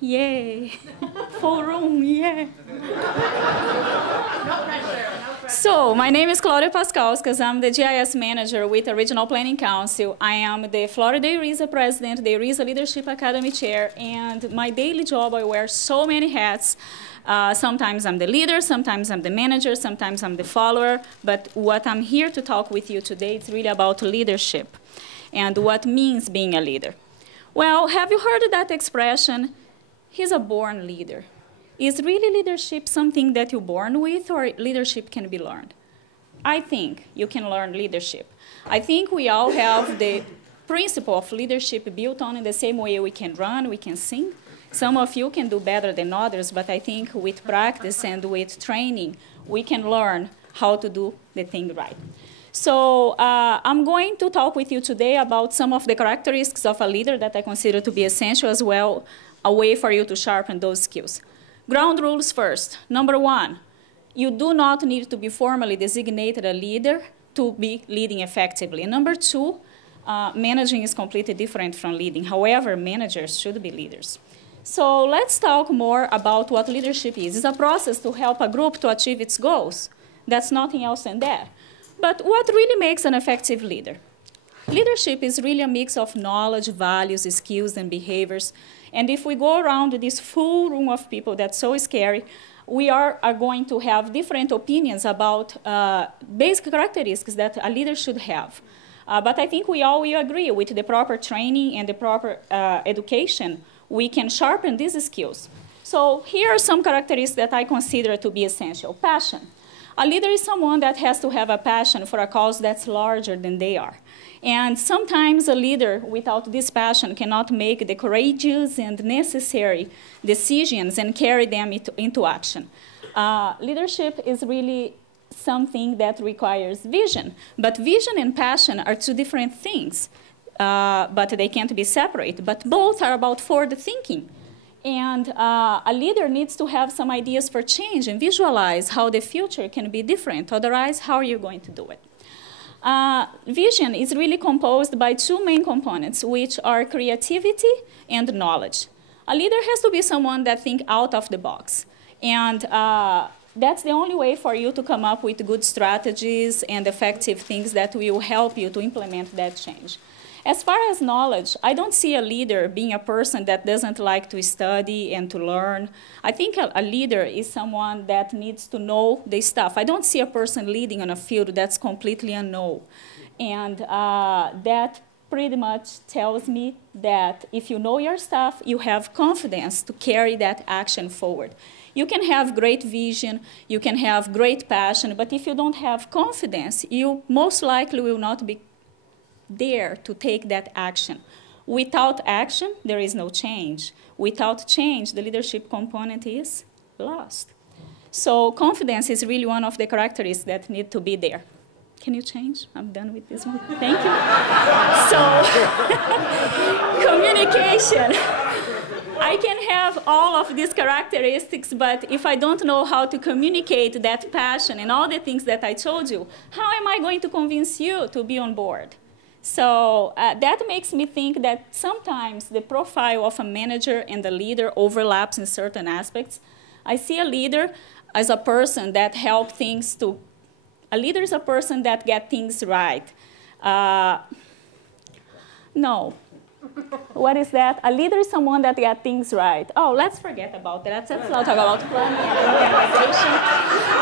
Yay. Full room, yeah. No pressure. So, my name is Claudia Paskauskas. I'm the GIS manager with the Regional Planning Council. I am the Florida URISA president, the URISA Leadership Academy chair, and my daily job, I wear so many hats. Sometimes I'm the leader, sometimes I'm the manager, sometimes I'm the follower, but what I'm here to talk with you today is really about leadership and what means being a leader. Well, have you heard that expression, he's a born leader? Is really leadership something that you're born with, or leadership can be learned? I think you can learn leadership. I think we all have the principle of leadership built on in the same way we can run, we can sing. Some of you can do better than others, but I think with practice and with training, we can learn how to do the thing right. So I'm going to talk with you today about some of the characteristics of a leader that I consider to be essential, as well, a way for you to sharpen those skills. Ground rules first. Number one, you do not need to be formally designated a leader to be leading effectively. And number two, managing is completely different from leading. However, managers should be leaders. So let's talk more about what leadership is. It's a process to help a group to achieve its goals. That's nothing else than that. But what really makes an effective leader? Leadership is really a mix of knowledge, values, skills, and behaviors. And if we go around this full room of people that's so scary, we are going to have different opinions about basic characteristics that a leader should have. But I think we all will agree with the proper training and the proper education, we can sharpen these skills. So here are some characteristics that I consider to be essential. Passion. A leader is someone that has to have a passion for a cause that's larger than they are. And sometimes a leader without this passion cannot make the courageous and necessary decisions and carry them into action. Leadership is really something that requires vision. But vision and passion are two different things, but they can't be separated. But both are about forward thinking. And a leader needs to have some ideas for change and visualize how the future can be different. Otherwise, how are you going to do it? Vision is really composed by two main components, which are creativity and knowledge. A leader has to be someone that thinks out of the box. And that's the only way for you to come up with good strategies and effective things that will help you to implement that change. As far as knowledge, I don't see a leader being a person that doesn't like to study and to learn. I think a leader is someone that needs to know the stuff. I don't see a person leading on a field that's completely unknown. And that pretty much tells me that if you know your stuff, you have confidence to carry that action forward. You can have great vision, you can have great passion, but if you don't have confidence, you most likely will not be there to take that action. Without action, there is no change. Without change, the leadership component is lost. So confidence is really one of the characteristics that need to be there. Can you change? I'm done with this one. Thank you. So, communication. I can have all of these characteristics, but if I don't know how to communicate that passion and all the things that I told you, how am I going to convince you to be on board? So that makes me think that sometimes the profile of a manager and a leader overlaps in certain aspects. I see a leader as a person that helps things to... A leader is a person that gets things right. No. What is that? A leader is someone that gets things right. Oh, let's forget about that. Let's not talk about planning and organization.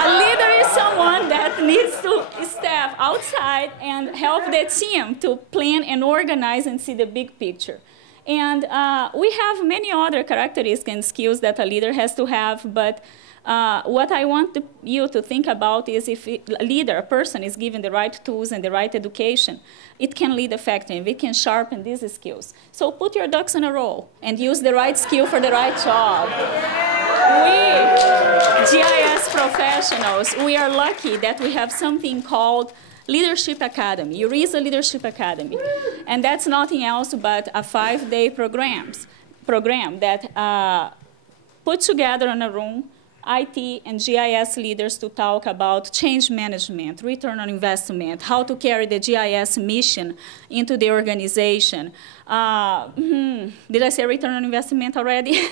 A leader is someone that needs to step outside and help the team to plan and organize and see the big picture. And we have many other characteristics and skills that a leader has to have, but what I want you to think about is if a leader, a person, is given the right tools and the right education, it can lead effectively. It can sharpen these skills. So put your ducks in a row and use the right skill for the right job. We, GIS professionals, we are lucky that we have something called Leadership Academy, URISA Leadership Academy. And that's nothing else but a 5-day program that put together in a room IT and GIS leaders to talk about change management, return on investment, how to carry the GIS mission into the organization. Did I say return on investment already?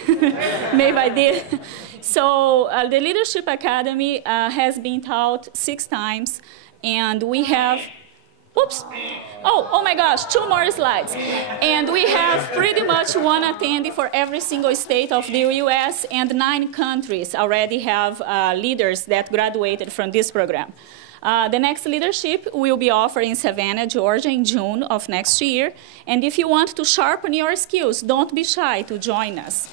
Maybe I did. So the Leadership Academy has been taught 6 times, and we have, oops, oh my gosh, 2 more slides. And we have pretty much 1 attendee for every single state of the US, and 9 countries already have leaders that graduated from this program. The next leadership will be offered in Savannah, Georgia in June of next year. And if you want to sharpen your skills, don't be shy to join us.